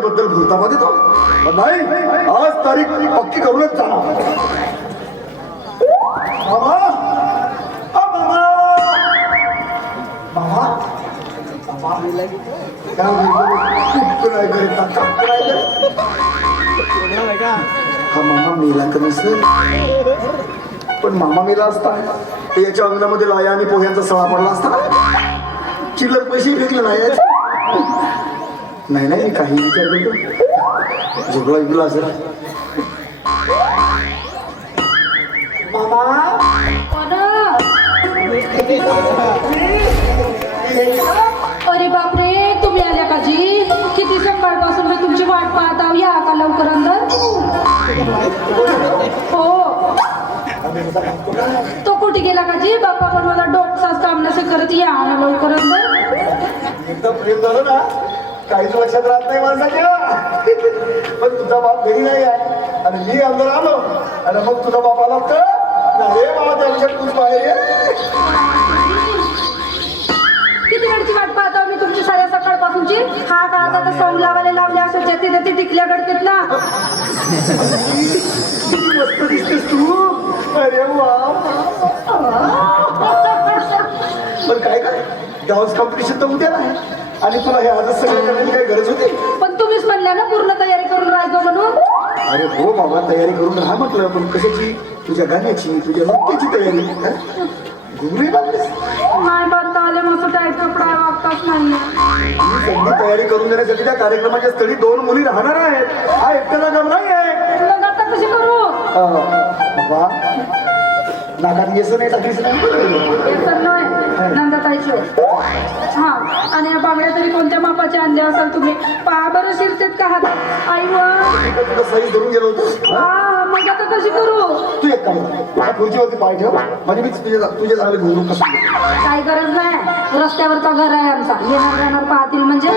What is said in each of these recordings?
तारखेबद्दल भूतावा देतो पण नाही आज तारीख पक्की करूनच जाणार मामा अ मामा. हा मामा मेला का नसेल. पण मामा मेला असता. याच्या अंगणामध्ये लाया आणि पोह्यांचा सळा पडला असता. चिल्लर पैसे फेकले नाही. नाही नाही मी काही विचार करतो झोपला विकला असेल. अरे बापरे तुम्ही आल्या का जी? किती सकाळपासून मी तुमची वाट पाहत आहो. या का लवकर अंदर? हो. तो कुठे गेला का जी? बाप्पा पण मला डोकसाच काम नसे करत. या ना लवकर अंदर. एकदम प्रेम झालं ना काहीच लक्षात राहत नाही माणसाच्या. पण तुझा बाप घरी नाही आहे. आणि मी अंदर आलो. आणि मग तुझा बाप आला तर? अरे बाबा त्यांच्या तूच बाहेर ये. किती वेळची वाट पाहत आहो मी तुमची साऱ्या सकाळपासूनची? हा का आता तर सौंग लावायला लावले असं टिकल्या गडकेत ना. मस्त दिसतेस तू. अरे वा. पण काय काय? डान्स कॉम्पिटिशन तर उद्या नाही आणि तुला हे आजच सगळं करण्याची काही गरज होती? पण तुम्हीच म्हणल्या ना पूर्ण तयारी करून राहायचो म्हणून. अरे हो बाबा तयारी करून राहा म्हटलं पण कशाची? तुझ्या गाण्याची तुझ्या नृत्याची तयारी. घुमरी लागलीस नाही बांधता आले मस्त टाईट कपडा वागताच नाही ही संधी तयारी करून देण्यासाठी त्या कार्यक्रमाच्या स्थळी दोन मुली राहणार आहेत. हा एकट्याला काम नाही आहे मग आता कशी करू? अं, बाबा नाकात येस नाही तर नाही. नंदाताईची हा आणि या बांगड्या तरी कोणत्या मापाच्या आणल्या असाल तुम्ही? पहा बरं शिरतेत का हातात? आई व. मी काय तुझं साईज धरून गेलो होतो. हा? मग आता कशी करू? तू एक काम कर. या खुर्चीवरती पाय ठेव. म्हणजे मी तुझ्या तुझ्या चांगले घुमरून कसं काही गरज नाही. रस्त्यावरचा घर आहे आमचा. येणार जाणार पाहतील म्हणजे.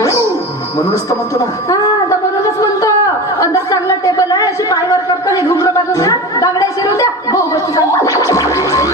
म्हणूनच तर म्हणतो ना. हा आता म्हणूनच म्हणतो. अंदर चांगला टेबल आहे. अशी पायवर करतो. हे घुमरं बाजून द्या बांगड्या शिरू द्या. भाऊ गोष्टी सांगता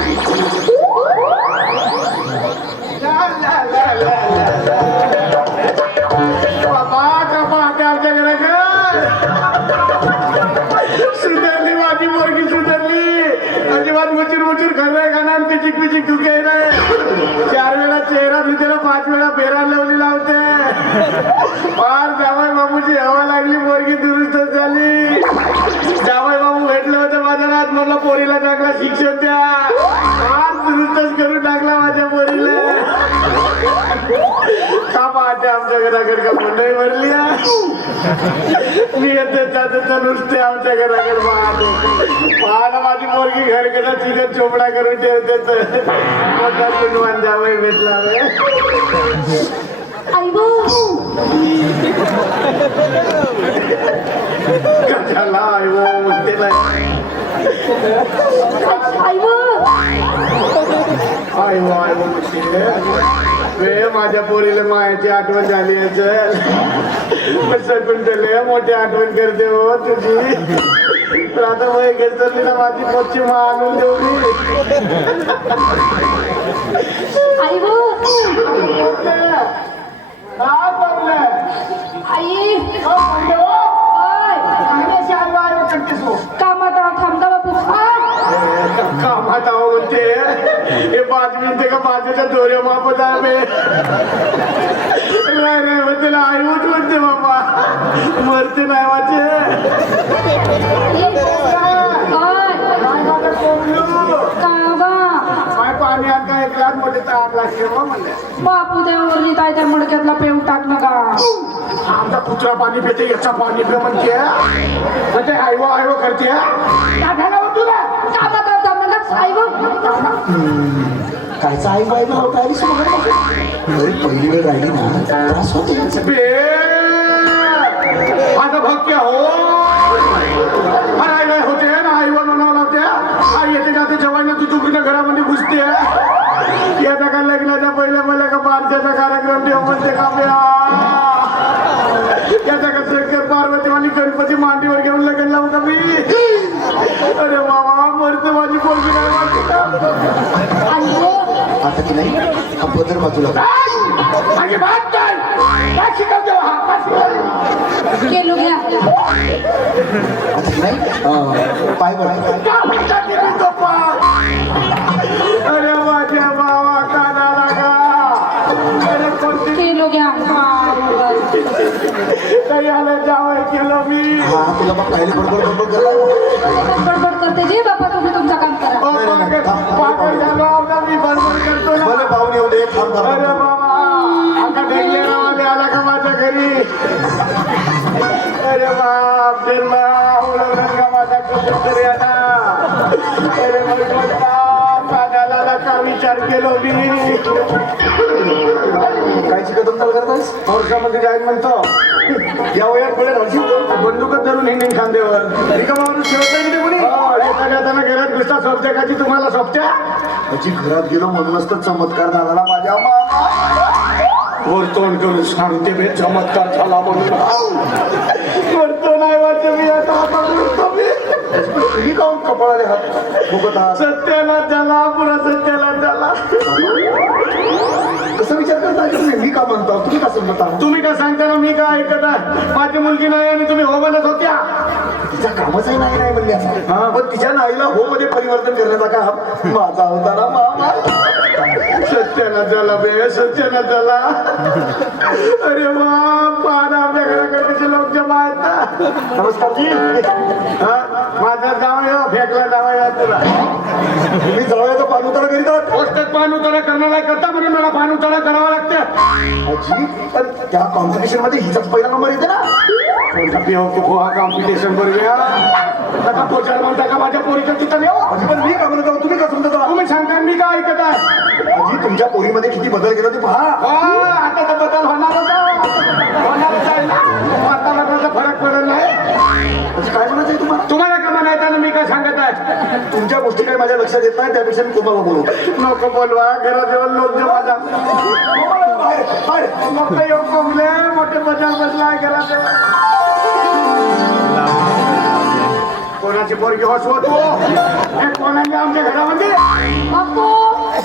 शिक्षण द्या फार दुरुस्तच करून टाकला माझ्या पोरीला. का पाहते आमच्या घराकडे का मंडई भरली मी येते त्याचं नुसते आमच्या घराकडे पाहते. पाहायला माझी पोरगी घर गेला चिकन चोपडा करून ठेवते तर. मोठा पुण्यवान जावई भेटला रे. भाऊ कशाला वो म्हणते वो। आई वो म्हणते वे माझ्या पोरीला मायाची आठवण झाली असेल. सकून लय मोठी आठवण करते हो तुझी. आता वय घेतली ना माझी पोटची मा आणून देऊ मी. आई भाऊ काय बोलले आई हो, बोलले करतेस हो. कामात आहो, थांबता बापू कामात आहो म्हणते हे पाच का माझ्याच्या दोऱ्या मापत आहे नाही नाही म्हणते ना आई उठ म्हणते बाबा मरते नाही वाचे काय पाणी आत काय ग्लासमध्ये ताप लागते हो म्हणले. बापू देवावरनी काय त्या मडक्यातला पेऊ टाक नका आमचा कुत्रा पाणी पिते याचा पाणी पे म्हणते. म्हणजे आयवो आयवो करते. भाऊ कायचा आई बाई होता पहिली वेळ राहिली ना त्रास होतो. आता भक्य हो. जेवायला तू चुकीच्या घरामध्ये घुसते येता का लग्नाच्या पहिल्या पहिल्या का बारशाचा कार्यक्रम ठेव म्हणते का शंकर पार्वती आणि गणपती मांडीवर घेऊन लग्न लावू का मी? अरे बाबा मरते माझी पोरगी नाही वाटते आता की नाही पदर बाजूला कर. माझी बात काय काय शिकवतो हा काय शिकवतो? केलो घ्या. आता की नाही अं, पाय वर केलं मी हा तुला मग बडबड करते जे बापा तुम्ही तुमचं काम करा पागल झालो आता मी बडबड करतो भले येऊ दे अरे बाबा आता आला का माझ्या घरी अरे बाप जन्म उडवलं का माझा आता अरे विचार केलो मी काय शिकत चाल करतास वर्षामध्ये जाईन म्हणतो. या वयात पुढे बंदूकच धरून हिंगीन खांद्यावर माणूस ठेवत कोणी? येता जाताना घरात घुसता सोबत्याकाची तुम्हाला सोबत्या माझी घरात गेलो म्हणूनच तर चमत्कार झाला माझ्या वर तोंड करून सांगते बे चमत्कार झाला म्हणून. करतो नाही वाटत मी आता तुम्ही काऊन कपाळाले हात आहात? सत्याला झाला पुरा सत्याला झाला कसं विचार करता की मी का म्हणता? तुम्ही का समजता तुम्ही का सांगता ना मी का ऐकत माझी मुलगी नाही आणि तुम्ही हो म्हणत होत्या. तिच्या कामच नाही नाही म्हणण्याचा हा. पण तिच्या नाईला हो मध्ये परिवर्तन करण्याचा काम माझा होता ना मामा. सत्याला झाला बे सत्याला झाला. अरे वा पाहना आमच्या घराकडचे लोक जमा आहेत ना. नमस्कार जी. हा? माझा हो फेकला जावं या तुला. जवळचा पान उतारा करीत पोस्टात पान उतारा करता म्हणून मला पान उतारा करावा लागतं. अजी पण त्या कॉम्पिटिशनमध्ये हिचाच पहिला नंबर येते ना. कोणता हा कॉम्पिटिशन पोचार म्हणता का माझ्या पोरीच्या तिथं अजी पण मी का म्हणत समजत तुम्ही सांगता मी काय ऐकत आहे? अजी तुमच्या पोरीमध्ये किती बदल केला ते पहा. आता तर बदल आहे ना वातावरणाचा फरक पडत नाही. काय म्हणायचं तुम्हाला? तुम्हाला का म्हणायचं मी काय सांगत आहे? तुमच्या गोष्टी काही माझ्या लक्षात येत नाही त्यापेक्षा मी तुम्हाला बोलू. नको बोलवा घरात येऊन लोक मोठे येऊन कोंबले मोठे बजार बसलाय घरात. कोणाची पोरगी हसवतो हे कोणाने आमच्या घरामध्ये?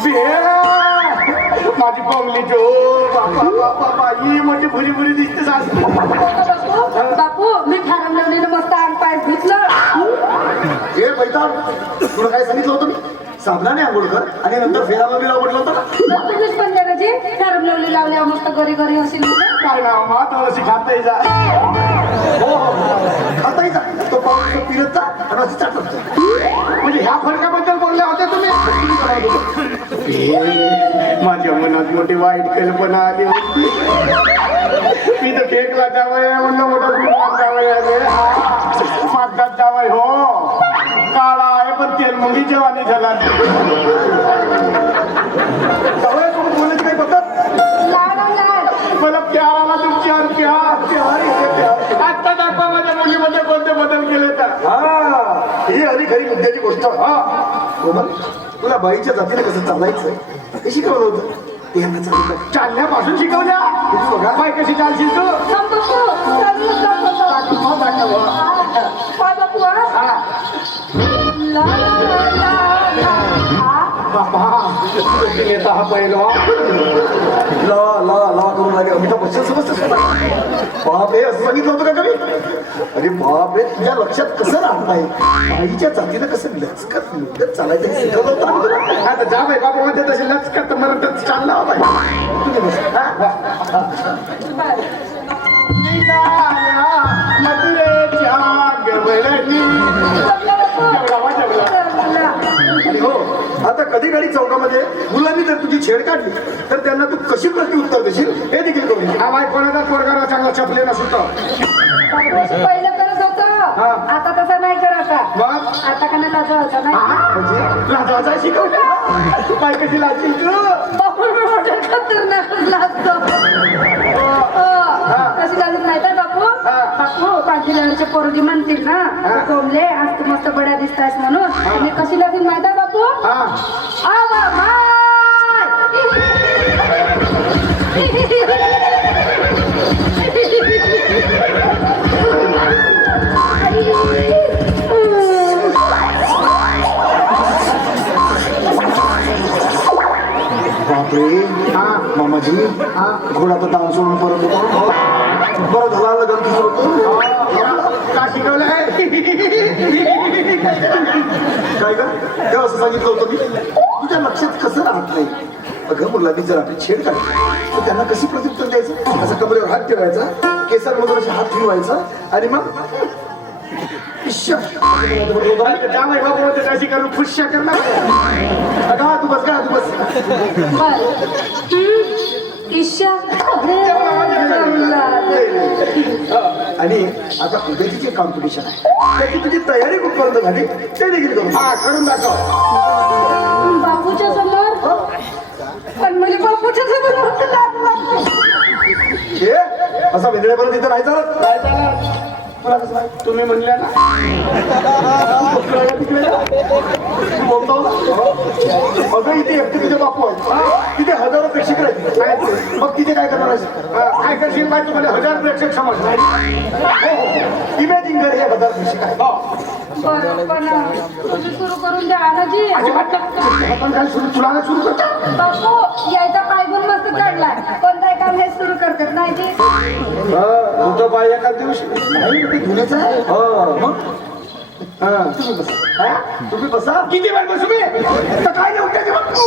बे, माझी कोंबली जो बापा बापा बाई मोठी भुरी भुरी दिसते सासू. बापू मी ठरवलेलं मस्त अंग पाय धुतलं. हे बैठा तुला काय सांगितलं होतं मी? साबणाने आंघोळ कर आणि नंतर फेरा बिला म्हटलं होतं ना. तुम्हीच पण ठरवलेली लावल्या मस्त घरी घरी असेल काय नाव मा थोडीशी खाता जा. हो हो. खाताही जा तो पाऊस तो पिरत जा आणि म्हणजे ह्या फरकाबद्दल बोलले होते तुम्ही? माझ्या मनात मोठी वाईट कल्पना आली होती. मी तर केकला जावं म्हणलं मोठं गुरुवार माझ्यात मागतात हो. काळा आहे पण तेल मुली जेवानी झाला सवयसोबत बोलण्याची काही पद्धत लाड लाड मला प्यार आला तर प्यार प्यार प्यार इथे प्यार आता दाखवा माझ्या मुलीमध्ये कोणते बदल केले तर हा ही आली खरी मुद्द्याची गोष्ट हा कोमल तुला बाईच्या जातीने कसं चालायचं हे शिकवलं होतं ते यांना चाललं चालण्यापासून शिकवल्या तुम्ही बघा. पाय कशी चालशील तू. दाखव हा हा. हा. बाबा नेता हा पहिलवा ला ला ला करून लागे अमिताभ बच्चन समजतं? बाप रे असं सांगितलं होतं का कधी अरे बाप रे तुझ्या लक्षात कसं राहत नाही बाईच्या जातीनं कसं लचकत लुटत चालायचं हे शिकवलं होतं ना तुला? आता जा बाई बाबा मध्ये तसे लचकत मरत चालला बाई तुम्ही बस. कधी कधी चौकामध्ये? मुलांनी जर तुझी छेड काढली. तर त्यांना तू कशी प्रत्युत्तर देशील? हे देखील करू हा बाई कोणाचा पोरगाला चांगला चपले नसतो. पहिलं करत होतं. हा. आता तसं नाही करत आता. का नाही नाही? कशी लागतील तू? बापू मोठं खतरनाक लागतो कशी लागत नाही तर बापू? हा. बापू पाचवीच्या पोरगी म्हणतील ना. हा. कोंबले आज तू मस्त बड्या दिसतास म्हणून. मी कशी लागेल माहिती आहे बापू हा आवा माय बापरे मामाजी घोडा तर डाऊन सोडून परत होता बरं झाला लग्न तुझं होतं का शिकवलंय काय का असं सांगितलं होतं मी तुझ्या लक्षात कसं राहत नाही अगं मुलांनी जर आपली छेड काढली तर त्यांना कशी प्रत्युत्तर द्यायचं असं कमरेवर हात ठेवायचा? केसांमधून असे हात ठेवायचा? आणि मग इश्य. करून खुश करणार तू बस. का तू बस. ईशा आणि आता उद्याची कॉम्पिटिशन आहे. त्याची तुझी तयारी कुठपर्यंत झाली. ते देखील करू. हा करून दाखव. बापूच्या समोर? पण म्हणजे बापूच्या समोर असा वेगळ्यापर्यंत तिथं नाही चालत काय झालं तुला कसं तुम्ही म्हणल्या ना? तिकडे बोलतो अगं इथे एकटे तिथे बापू आहे तिथे हजारो प्रेक्षक काय राहतील मग तिथे काय करणार काय करशील काय तुम्हाला हजार प्रेक्षक समजणार. हो, हो. इमॅजिन कर हे. बरं पण तुम्ही सुरू करून द्या अजिबात नाही. आपण काय सुरू तुला नाही सुरू करता? बापू यायचा पायगुण मस्त चढलाय. कोणताही काम हे सुरू करतात नाही जी होतं बाई एका दिवशी नाही ते धुण्याचं आहे. हो. मग हा. तुम्ही बसा. हा? तुम्ही बसा. किती वेळ बसू मी? तर काय नाही उठायचं तू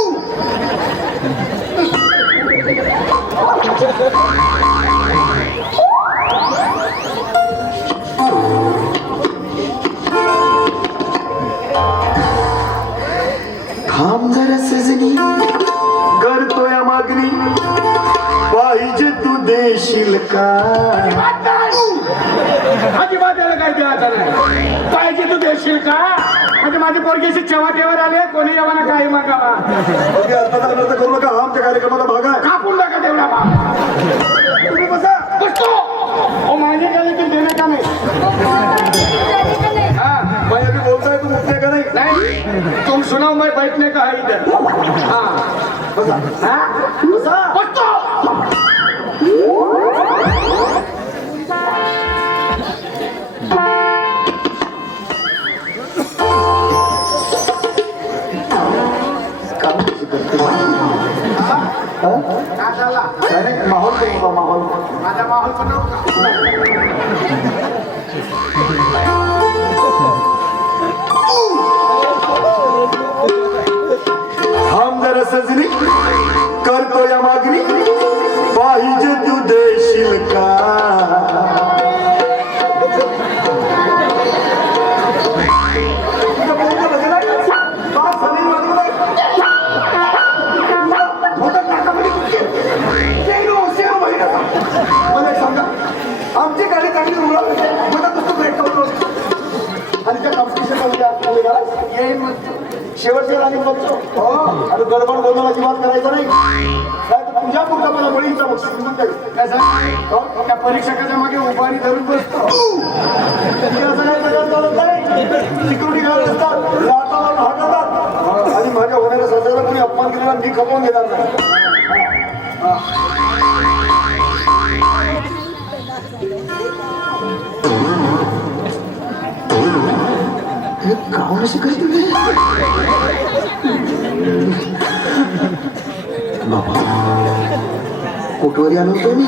थांब जरा सजनी. करतोय मागणी. पाहिजे तू देशील का? अजिबात याला काय द्यायचं नाही. पाहिजे तू देशील का? म्हणजे माझी पोरगीशी चवाटेवर आले कोणी जेव्हा काही मागावा करू नका. आमच्या कार्यक्रमाचा भाग आहे. कापून नका तेवढा बा तुम्ही बसा. बसतो. ओ माझे काय ते देणे का नाही? का नाही. नहीं तुम सुनाओ मैं बैठने का है इधर हाँ. बसा हाँ? बसा माहोल माहोल माझा माहोल बनवू का सजनी करतो या मागणी. शेवटच्या आणि बघतो हो. आणि गडबड गोंधळ अजिबात करायचं नाही. काय तुझ्या मला बळीचा त्या परीक्षकाच्या मागे उभारी धरून बसतो. असं नाही. सिक्युरिटी गार्ड असतात. लाटाला आणि माझ्या होणाऱ्या सध्याला कोणी अपमान केलेला मी खपवून घेणार नाही. हे गाव कशी करते बाबा कोटवरी आलो मी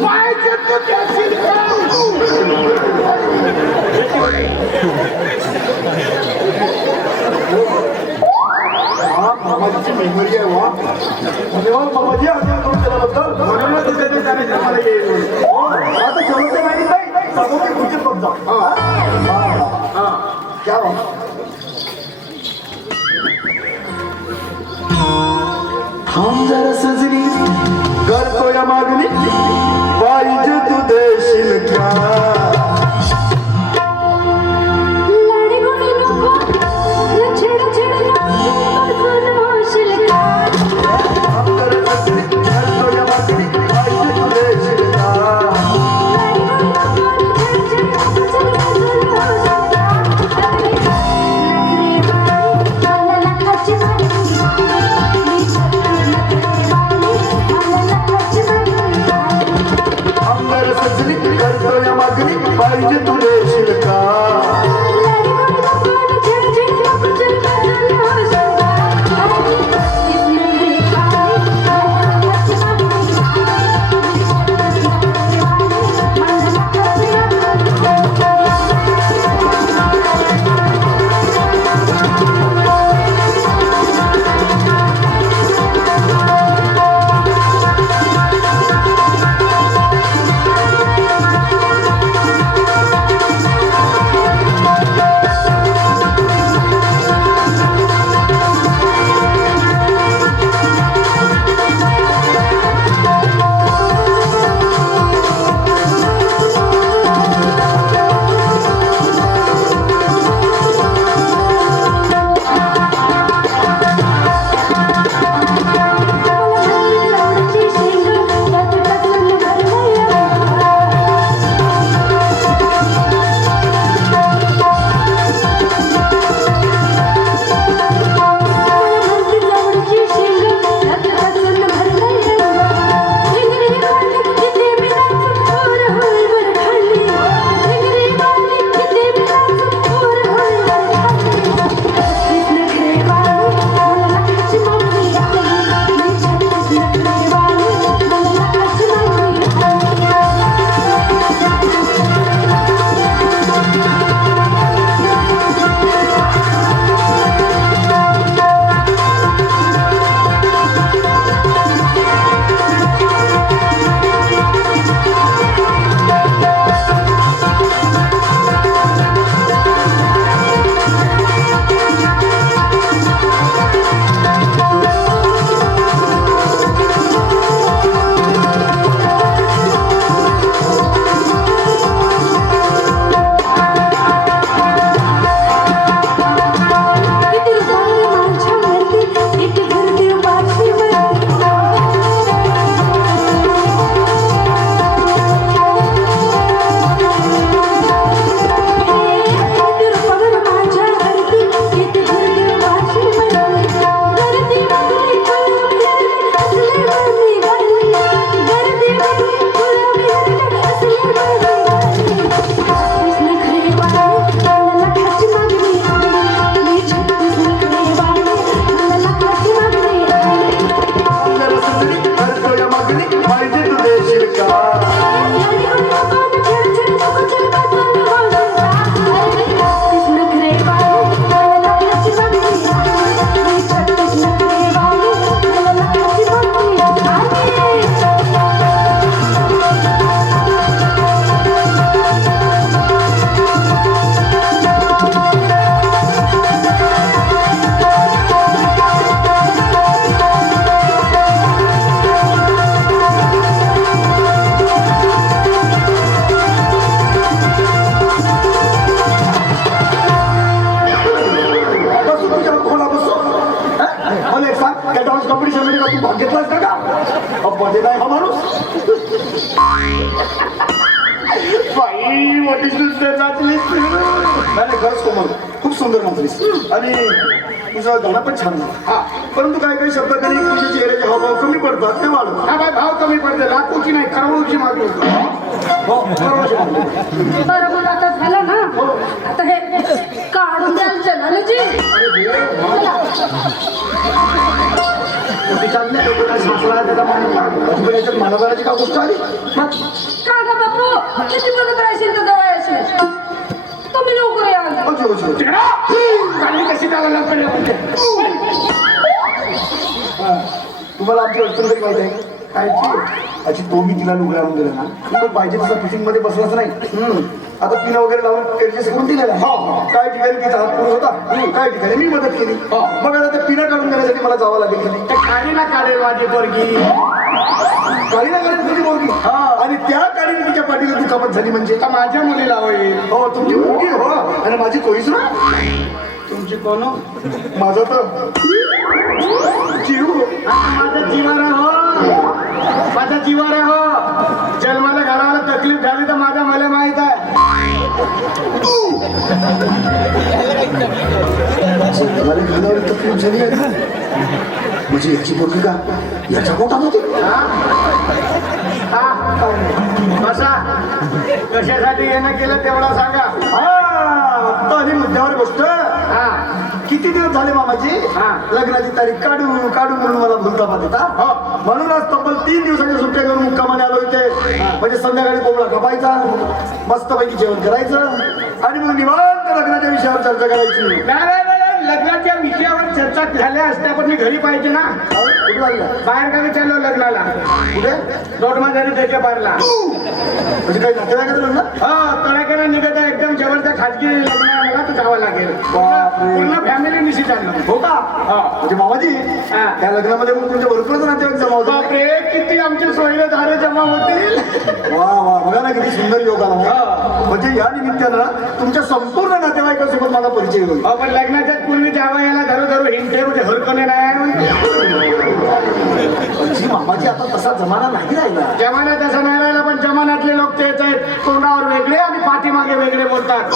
मेमरी आहे वा धन्यवाद करून दिल्याबद्दल म्हणूनच येईल आता शेवटच्या माहिती नाही जा क्या थांब जरा सजनी करतो या मागणी पाहिजे तू देशील का? का तू भाग घेतलास का? का मध्ये नाही हा माणूस? बाई मोठी सुंदर नाचलीस तू. नाही नाही, खरंच कोमल. खूप सुंदर नाचलीस. आणि तुझं गाणं पण छान आहे. हा परंतु काही काही शब्द कधी तुझ्या चेहऱ्याचे हावभाव कमी पडतात ते वाढत हा बाई भाव कमी पडते. लाखोची नाही करोडोची मागणी होतो. हो. बरं मग आता झालं ना? आता हे काढून द्याल मोठी चालली आहे, काय सासरा त्याचा का गोष्ट आली का ग बापू किती बोलत राहशील तर दवायशी तुम्ही लवकर या. कशी त्याला लवकर तुम्हाला आमची अडचण तरी माहिती आहे? कायची अशी तो मी तिला लुगडा आणून दिला ना. तो पाहिजे तसा फिटिंगमध्ये बसलाच नाही. आता पिना वगैरे लावून ऍडजस्ट करून दिलेला आहे. हो. काही ठिकाणी तिचा हात पुढे होता? काही ठिकाणी? मी मदत केली. हो. मग आता ते पिना काढून देण्यासाठी मला जावं लागेल. की काढी ना काढेल माझी पोरगी. काळी ना काढून तुझी हा. आणि त्या काळीने तिच्या पाठीला दुखापत झाली म्हणजे? आता माझ्या मुलीला होईल. हो तुमची मुलगी? हो. आणि माझी कोणीच ना तुमची कोण? हो? माझा तर जीव. माझा जीवार हो. माझा जीवार हो. जन्माला घालायला तकलीफ झाली तर माझा मला माहीत आहे. तकलीफ झाली आहे. म्हणजे याची मुलगी का? याच्या पोटामध्ये हा? हा? बसा. कशासाठी येणं केलं तेवढा सांगा. हा, मुद्द्यावर गोष्ट. हा. किती दिवस झाले मामाजी हा. लग्नाची तारीख काढू काढू म्हणून मला भुलता पाहत हो. म्हणूनच तब्बल तीन दिवसाच्या सुट्ट्या करून मुक्कामाने आलो इथे. म्हणजे संध्याकाळी कोंबडा कापायचा मस्तपैकी जेवण करायचं आणि मग निवांत लग्नाच्या विषयावर चर्चा करायची. लग्नाच्या विषयावर चर्चा झाल्या असत्या पण मी घरी पाहिजे ना? बाहेर गावी चाललो लग्नाला? कुठे? दोडमाजारी त्याच्या बारला. म्हणजे काही नातेवाईकाचं लग्न? हो तळाकडे निघत एकदम जवळच्या खाजगी लग्न तर जावं लागेल बापरे. पूर्ण फॅमिली निशी चाललो हो का. म्हणजे मामाजी हा. त्या लग्नामध्ये मग तुमच्या भरपूरच नातेवाईक जमा होते बापरे किती आमचे सोयरे धारे जमा होतील वा वा बघा ना किती सुंदर योग आला हा. म्हणजे या निमित्तानं तुमच्या संपूर्ण नातेवाईकांसोबत माझा परिचय होईल अहो, पण लग्नाच्या पूर्वी जावं याला धरू धरू हिंडते म्हणजे हरकणे नाही. जी मामाजी आता तसा जमाना नाही राहिला जमाना तसा नाही राहिला पण जमान्यातले लोक तेच आहेत तोंडावर वेगळे आणि पाठीमागे वेगळे बोलतात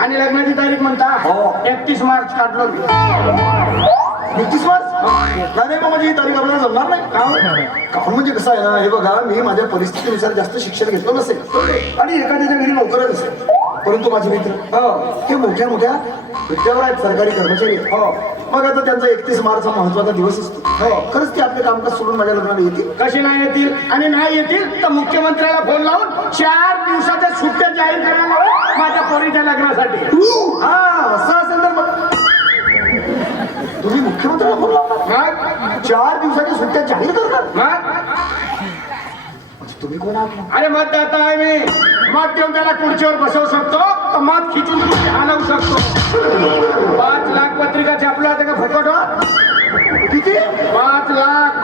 आणि लग्नाची तारीख म्हणता हो. एकतीस मार्च काढलो. एकतीस मार्च नाही मामाजी ही तारीख आपल्याला जमणार नाही काहून? काहून म्हणजे कसं आहे ना हे बघा मी माझ्या परिस्थितीनुसार जास्त शिक्षण घेतलं नसेल आणि एखाद्याच्या घरी नोकरच असेल परंतु माझे मित्र हो हे मोठ्या मोठ्या हुद्द्यावर आहेत सरकारी कर्मचारी. हो. मग आता त्यांचा एकतीस मार्च हा महत्त्वाचा दिवस असतो. हो. खरंच ते आपले कामकाज सोडून माझ्या लग्नाला येतील? कशी नाही येतील? आणि नाही येतील तर मुख्यमंत्र्याला फोन लावून चार दिवसाच्या सुट्ट्या जाहीर करायला माझ्या पोरीच्या लग्नासाठी. हा असं तर मग तुम्ही मुख्यमंत्र्याला फोन लावणार चार दिवसाच्या सुट्ट्या जाहीर करणार? तुम्ही कोण आहात? अरे मतदाता आहे मी. मत देऊन त्याला खुर्चीवर बसवू शकतो. तर मत खिचून कुठे हलवू शकतो. पाच लाख पत्रिका छापल्या होत्या का फुकट? किती? पाच लाख.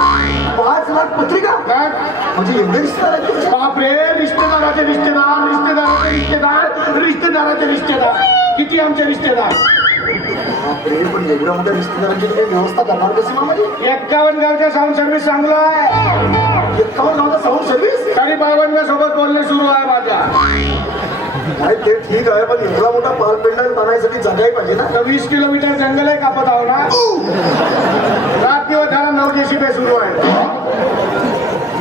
पाच लाख पत्रिका? मग म्हणजे एवढे रिश्तेदार? बापरे रिश्तेदाराचे रिश्तेदार रिश्तेदाराचे रिश्तेदार रिश्तेदाराचे रिश्तेदार. किती आमचे रिश्तेदार? बापरे पण एवढ्या मोठ्या रिश्तेदारांची तुम्ही व्यवस्था करणार कशी मामाजी एक्कावन्न गावच्या साऊंड सर्व्हिस चांगलं आहे. एकावन्न गावचा साऊंड सर्व्हिस तरी बावन्न सोबत बोलणे सुरू आहे माझ्या. काय ते ठीक आहे पण एवढा मोठा पाल पेंडल बांधायसाठी जागाही पाहिजे ना. तर वीस किलोमीटर जंगल आहे कापत आहो ना. रात दिवस झाला नऊ जेसीबी सुरू आहे.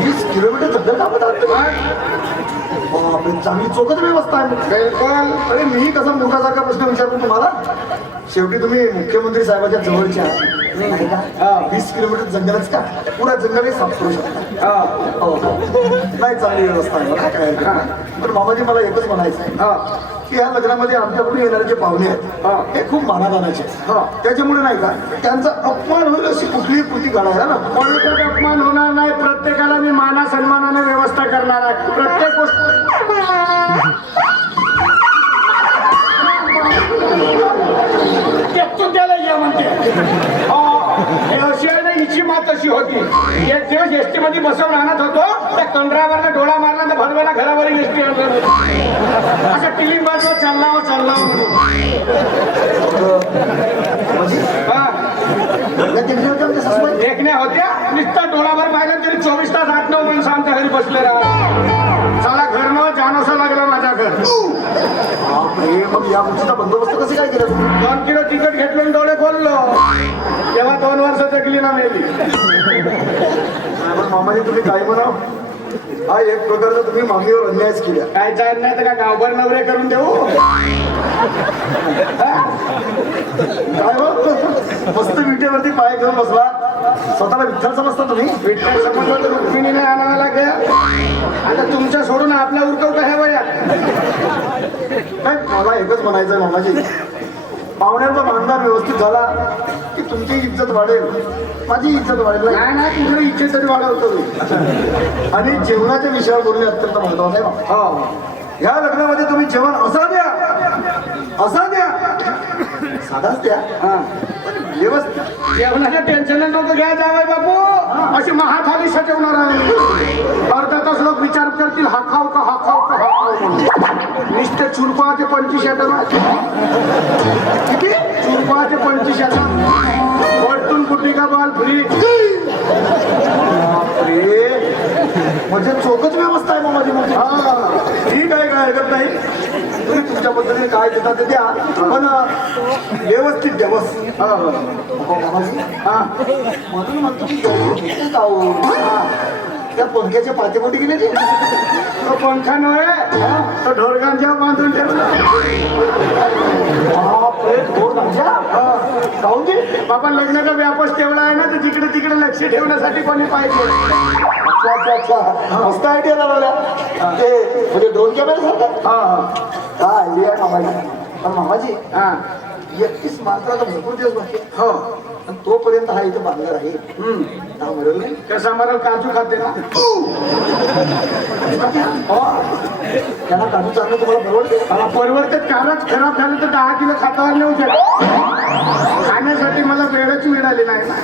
वीस किलोमीटर जंगल कापत आहात तुम्ही? मग बापरे चांगली चोखत व्यवस्था आहे बिलकुल अरे मी कसा मोठासारखा प्रश्न विचारतो तुम्हाला शेवटी तुम्ही मुख्यमंत्री साहेबाच्या जवळचे आहात नाही का? वीस किलोमीटर जंगलच का पुरा जंगलही साफ करू शकता हा. नाही चांगली व्यवस्था आहे काय. पण मामाजी मला एकच म्हणायचं आहे हा. की ह्या लग्नामध्ये आमच्याकडून येणारे जे पाहुणे आहेत हा. खूप मानादानाचे. हा. त्याच्यामुळे नाही का त्यांचा अपमान होईल अशी कुठलीही कृती घडायला ना कोणाचाच अपमान होणार नाही प्रत्येकाला मी माना सन्मानाने व्यवस्था करणार आहे प्रत्येक गोष्ट त्याला या म्हणते. हा, अशी आहे ना हिची मात अशी होती. एक दिवस एसटी मध्ये बसवून आणत होतो त्या कंडरावरला डोळा मारला तर भरवेला घरावरील एसटी असं. टिलिंग बाजूला चालला हो चालला हो. देखण्या होत्या नुसता डोळाभर मारल्या तरी चोवीस तास आठ नऊ माणसं आमच्या घरी बसले राहा चला घर न जानोसं लागलं माझ्या घर. मग या गोष्टीचा बंदोबस्त कसे काय केला तुम्ही? दोन किलो तिकट घेतलो आणि डोळे खोललो. तेव्हा दोन वर्ष जगली ना मेली. पण मामाजी तुम्ही काय म्हणाव? हा एक प्रकारचा तुम्ही मागणीवर अन्यायच केला. काय चाल नाही तर का गावभर नवरे करून देऊ? काय हो मस्त विटेवरती पाय घेऊन बसला. स्वतःला विठ्ठल समजता तुम्ही? विठ्ठल समजलं तर रुक्मिणीने आणावं लागेल. आता तुमच्या सोडून आपला उरकव का ह्या वयात काय मला एकच म्हणायचं आहे मामाजी. पाहुण्यांचा मानदार व्यवस्थित झाला की तुमची इज्जत वाढेल. माझी इज्जत वाढेल. नाही? नाही इच्छे तरी वाढवतो मी. आणि जेवणाच्या विषयावर बोलणे अत्यंत महत्वाचं आहे. मामा. हो. या लग्नामध्ये तुम्ही जेवण असा द्या असा द्या. साधाच द्या. हा. व्यवस्थित. जेवणाचं टेन्शन नको घ्या जावय बापू. अशी महाथाली सजवणार आहे. अर्धा तास लोक विचार करतील हा खाऊ का हा खाऊ का हा खाऊ म्हणून. नुसते चुरपाचे पंचवीस येतात. किती? चुरपाचे पंचवीस येतात. वरतून कुठली का बॉल फ्री. बापरे. म्हणजे चोखच व्यवस्था आहे मामाजी म्हणजे हा. ठीक आहे काय हरकत नाही. तुम्ही तुमच्या पद्धतीने काय देता ते द्या. पण व्यवस्थित द्या बस. हो, हो. म्हणून म्हणतो की. त्या पंख्याच्या पातेपोटी गेले ते तो पंखा नव्हे तो ढोरगांच्या बांधून ठेवला. बापरे दे. बाबा लग्नाचा व्यापच ठेवला आहे ना तर जिकडे तिकडे लक्ष ठेवण्यासाठी कोणी पाहिजे. अच्छा अच्छा अच्छा. मस्त आयडिया लावल्या ते म्हणजे दोन कॅमेरे सारखं? हा हा. आयडिया मामाजी. पण मामाजी हा. एकतीस मार्चाला भरपूर दिवस बाकी आहे. हो. आणि तोपर्यंत हा इथं आहे. हम्म. हा मरेल नाही कसा मला काजू खाते ना? हो. त्यांना काजू चालणं तुम्हाला परवडते? मला परवडते. कालच खराब झालं तर दहा किलो खातावर नेऊ शकतो खाण्यासाठी मला वेळच मिळाली नाही ना.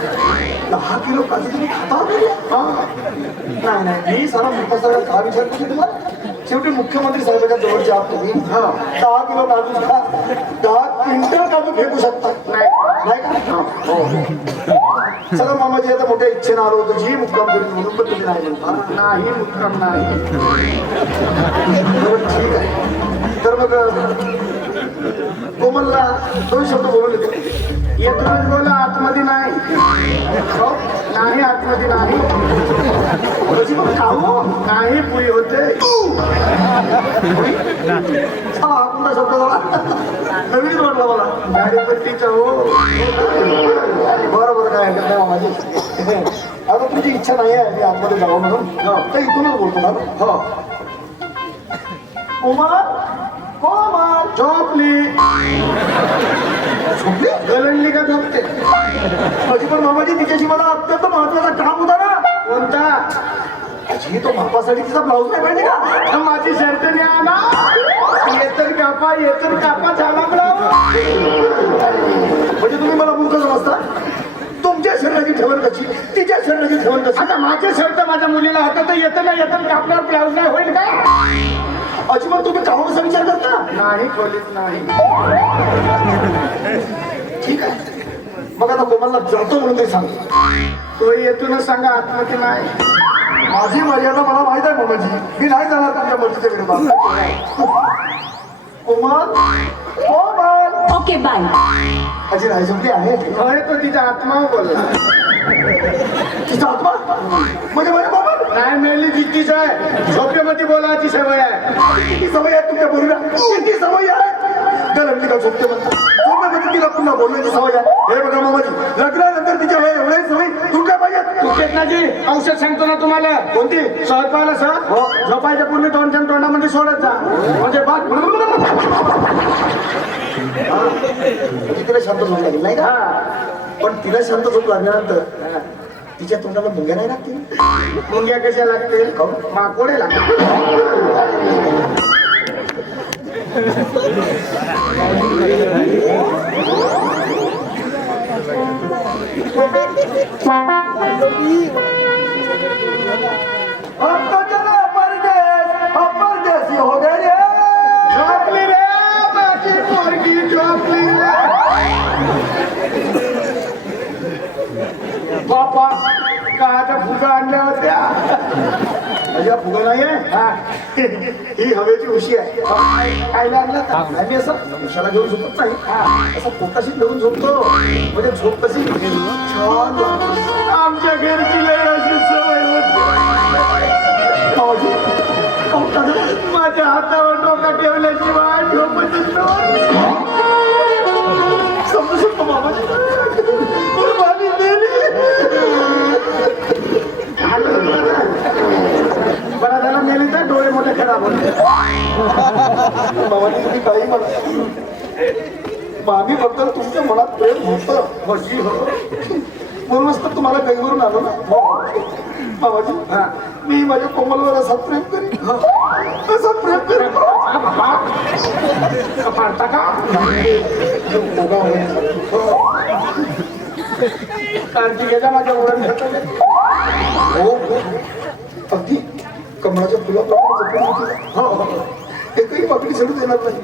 दहा किलो काजू तुम्ही खाता? हो. नाही नाही. मी सारा मोठा सगळं का विचारतो की तुम्हाला. शेवटी मुख्यमंत्री साहेबांच्या जवळचे आहात तुम्ही. हो. दहा किलो काजू खा. दहा क्विंटल काजू फेकू शकता. सगळं मामाजी आता मोठ्या इच्छेनं आलो होतो. जी मुक्काम करून म्हणून पण तुम्ही नाही म्हणता. नाही मुक्काम नाही. ठीक आहे तर मग कोमलला दोन शब्द येते येतूनच बोला आतमध्ये नाही. हो? नाही आतमध्ये नाही. खाऊ? नाही पुरी होते. कोणता शब्द झाला नवीनच वाटला मला. गाडीपट्टीचा हो. बरं बरं काय नाही मामाजी आता तुमची इच्छा नाही आहे मी आतमध्ये जावं म्हणून. तर इथूनच बोलतो ना? हो. कोमल कोमल झोपली. झोपली? गलंडली का झोपते? माझी पण मामाजी तिच्याशी मला अत्यंत महत्त्वाचा काम होता ना. कोणता? ही तो मापासाठी तिचा ब्लाऊज नाही पाहिजे का? तर माझी शर्ट न्या ना येतन कापा येतन कापा झाला. म्हणजे तुम्ही मला मूर्ख समजता? तुमच्या शरीराची ठेवण कशी? तिच्या शरीराची ठेवण कशी? आता माझे शर्ट माझ्या मुलीला होतं तर येतं ना येतं कापणार ब्लाऊज नाही होईल का? अजिबात तुम्ही कामाचा विचार करता? नाही नाही. ठीक आहे. मग आता कोमलला जातो म्हणून ते सांग. तो येतूनच सांगा आत्महत्या नाही. माझी मर्यादा मला माहीत आहे मामाजी मी नाही जाणार तुमच्या मर्जीच्या विरोधात. कोमल? कोमल? Okay bye. अजी नाही झोपली आहे. होय तो तिचा आत्मा बोलला. तिचा आत्मा? म्हणजे माझ्या मेली जिद्दीच आहे? झोपेमध्ये बोलायची सवय आहे. किती सवय आहे तुमच्या पोरीला? किती सवय आहे? गलंडी का झोपते म्हणतात झोपेमध्ये तिला पुन्हा बोलण्याची सवय आहे. हे बघा मामाजी लग्नानंतर तिच्या सवय औषध सांगतो ना तुम्हाला. कोणती? सहज पाहिलं सर? हो. झोपायच्या पूर्वी दोन जण तोंडामध्ये सोडत जा. म्हणजे तिला शांत झोप लागेल नाही का? पण तिला शांत झोप लागल्यानंतर तिच्या तोंडाला मुंग्या नाही लागतील मुंग्या कशा लागतील काहून? माकोडे लागतील बापा काच्या फुगा आणल्या होत्या माझ्या फुगा नाही आहे हा. ही हवेची उशी आहे काय लागलं? आम्ही असं उशाला घेऊन झोपत नाही असं पोटाशी धरून झोपतो म्हणजे झोप कशी छान. आमच्या घरची लय अशी सवय होती? माझ्या हातावर डोका ठेवल्याशिवाय नव्हती. समजू शकतो मामाजी मोठे खराब होते तुम्ही काही म्हणा मामी बद्दल तुमच्या मनात प्रेम होतं. म्हशी हो. म्हणूनच तर तुम्हाला गैवरून आलो ना. मामाजी मी माझ्या कोमलवर असा प्रेम करीन. असा प्रेम करीन. पाडता का? माझ्या हो अगदी कमळाच्या फुलाप्रमाणे जपून होती. एकही पाकडी चढू देणार नाही.